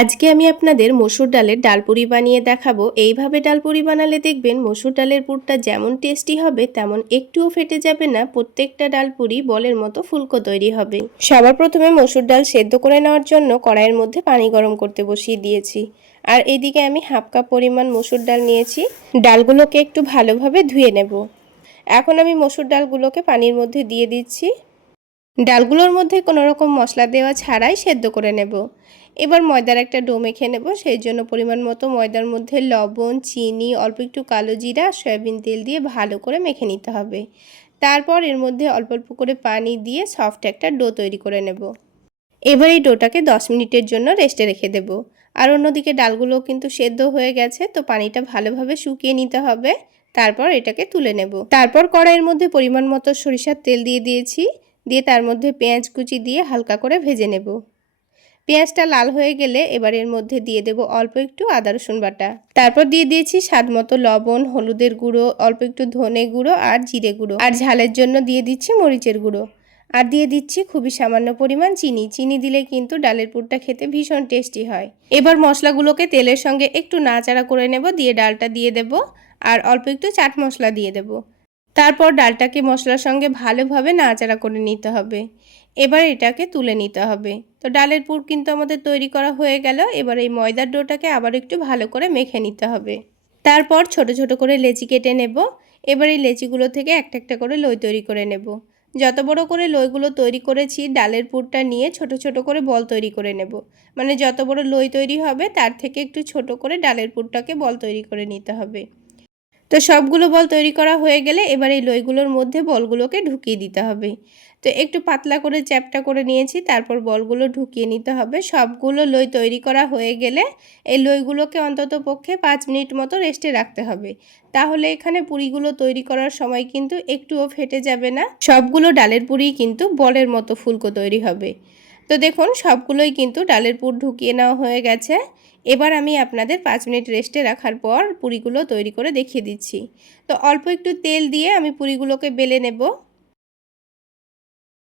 আজকে আমি আপনাদের মসুর ডালের ডালপুরি বানিয়ে দেখাবো। এইভাবে ডালপুরি বানালে দেখবেন মসুর ডালের পুরটা যেমন টেস্টি হবে তেমন একটুও ফেটে যাবে না। প্রত্যেকটা ডালপুরি বলের মতো ফুলকো তৈরি হবে। সবার প্রথমে মসুর ডাল সেদ্ধ করে নেওয়ার জন্য কড়াইয়ের মধ্যে পানি গরম করতে বসিয়ে দিয়েছি। আর এইদিকে আমি হাফ কাপ পরিমাণ মসুর ডাল নিয়েছি। ডালগুলোকে একটু ভালোভাবে ধুয়ে নেব। এখন আমি মসুর ডালগুলোকে পানির মধ্যে দিয়ে দিচ্ছি। ডালগুলোর মধ্যে কোনো রকম মশলা দেওয়া ছাড়াই সেদ্ধ করে নেব। এবার ময়দার একটা ডো মেখে নেব। সেই জন্য পরিমাণ মতো ময়দার মধ্যে লবণ, চিনি, অল্প একটু কালো জিরা, সয়াবিন তেল দিয়ে ভালো করে মেখে নিতে হবে। তারপর এর মধ্যে অল্প অল্প করে পানি দিয়ে সফট একটা ডো তৈরি করে নেব। এবার এই ডোটাকে 10 মিনিটের জন্য রেস্টে রেখে দেব। আর অন্যদিকে ডালগুলো কিন্তু সেদ্ধ হয়ে গেছে, তো পানিটা ভালোভাবে শুকিয়ে নিতে হবে। তারপর এটাকে তুলে নেব। তারপর কড়াইয়ের মধ্যে পরিমাণ মতো সরিষার তেল দিয়ে দিয়েছি। দিয়ে তার মধ্যে পেঁয়াজ কুচি দিয়ে হালকা করে ভেজে নেব। পেঁয়াজটা লাল হয়ে গেলে এবার এর মধ্যে দিয়ে দেব অল্প একটু আদা রসুন বাটা। তারপর দিয়ে দিয়েছি স্বাদ মতো লবণ, হলুদের গুঁড়ো, অল্প একটু ধনে গুঁড়ো আর জিরে গুঁড়ো। আর ঝালের জন্য দিয়ে দিচ্ছি মরিচের গুঁড়ো। আর দিয়ে দিচ্ছি খুবই সামান্য পরিমাণ চিনি। চিনি দিলে কিন্তু ডালের পুরটা খেতে ভীষণ টেস্টি হয়। এবার মশলাগুলোকে তেলের সঙ্গে একটু নাড়াচাড়া করে নেব। দিয়ে ডালটা দিয়ে দেব আর অল্প একটু চাট মশলা দিয়ে দেব। তারপর ডালটাকে মশলার সঙ্গে ভালোভাবে নাড়াচাড়া করে নিতে হবে। এবার এটাকে তুলে নিতে হবে। তো ডালের পুর কিন্তু আমাদের তৈরি করা হয়ে গেল। এবার এই ময়দার ডোটাকে আবার একটু ভালো করে মেখে নিতে হবে। তারপর ছোট ছোট করে লেচি কেটে নেব। এবার এই লেচিগুলো থেকে একটা একটা করে লই তৈরি করে নেব। যত বড় করে লইগুলো তৈরি করেছি ডালের পুরটা নিয়ে ছোট ছোট করে বল তৈরি করে নেব। মানে যত বড় লই তৈরি হবে তার থেকে একটু ছোট করে ডালের পুরটাকে বল তৈরি করে নিতে হবে। তো সবগুলো বল তৈরি করা হয়ে গেলে এবার এই লইগুলোর মধ্যে বলগুলোকে ঢুকিয়ে দিতে হবে। তো একটু পাতলা করে চ্যাপটা করে নিয়েছি, তারপর বলগুলো ঢুকিয়ে নিতে হবে। সবগুলো লই তৈরি করা হয়ে গেলে এই লইগুলোকে অন্তত পক্ষে 5 মিনিট মতো রেস্টে রাখতে হবে। তাহলে এখানে পুরিগুলো তৈরি করার সময় কিন্তু একটুও ফেটে যাবে না। সবগুলো ডালের পুরি কিন্তু বলের মতো ফুলকো তৈরি হবে। তো দেখুন সবগুলোই কিন্তু ডালের পুর ঢুকিয়ে নেওয়া হয়ে গেছে। এবার আমি আপনাদের 5 মিনিট রেস্টে রাখার পর পুরিগুলো তৈরি করে দেখিয়ে দিচ্ছি। তো অল্প একটু তেল দিয়ে আমি পুরিগুলোকে বেলে নেব।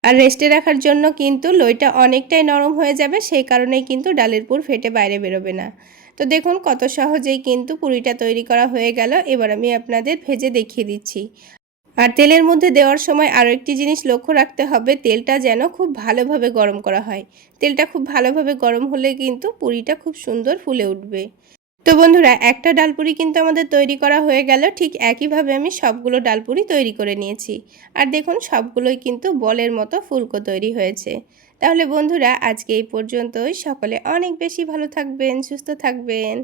আর রেস্টে রাখার জন্য কিন্তু লইটা অনেকটাই নরম হয়ে যাবে, সেই কারণেই কিন্তু ডালের পুর ফেটে বাইরে বেরোবে না। তো দেখুন কত সহজেই কিন্তু পুরিটা তৈরি করা হয়ে গেল। এবার আমি আপনাদের ভেজে দেখিয়ে দিচ্ছি। আর তেলের মধ্যে দেওয়ার সময় আরও একটি জিনিস লক্ষ্য রাখতে হবে, তেলটা যেন খুব ভালোভাবে গরম করা হয়। তেলটা খুব ভালোভাবে গরম হলে কিন্তু পুরিটা খুব সুন্দর ফুলে উঠবে। তো বন্ধুরা, একটা ডালপুরি কিন্তু আমাদের তৈরি করা হয়ে গেল। ঠিক একইভাবে আমি সবগুলো ডালপুরি তৈরি করে নিয়েছি। আর দেখুন সবগুলোই কিন্তু বলের মতো ফুলকো তৈরি হয়েছে। তাহলে বন্ধুরা, আজকে এই পর্যন্তই। সকলে অনেক বেশি ভালো থাকবেন, সুস্থ থাকবেন।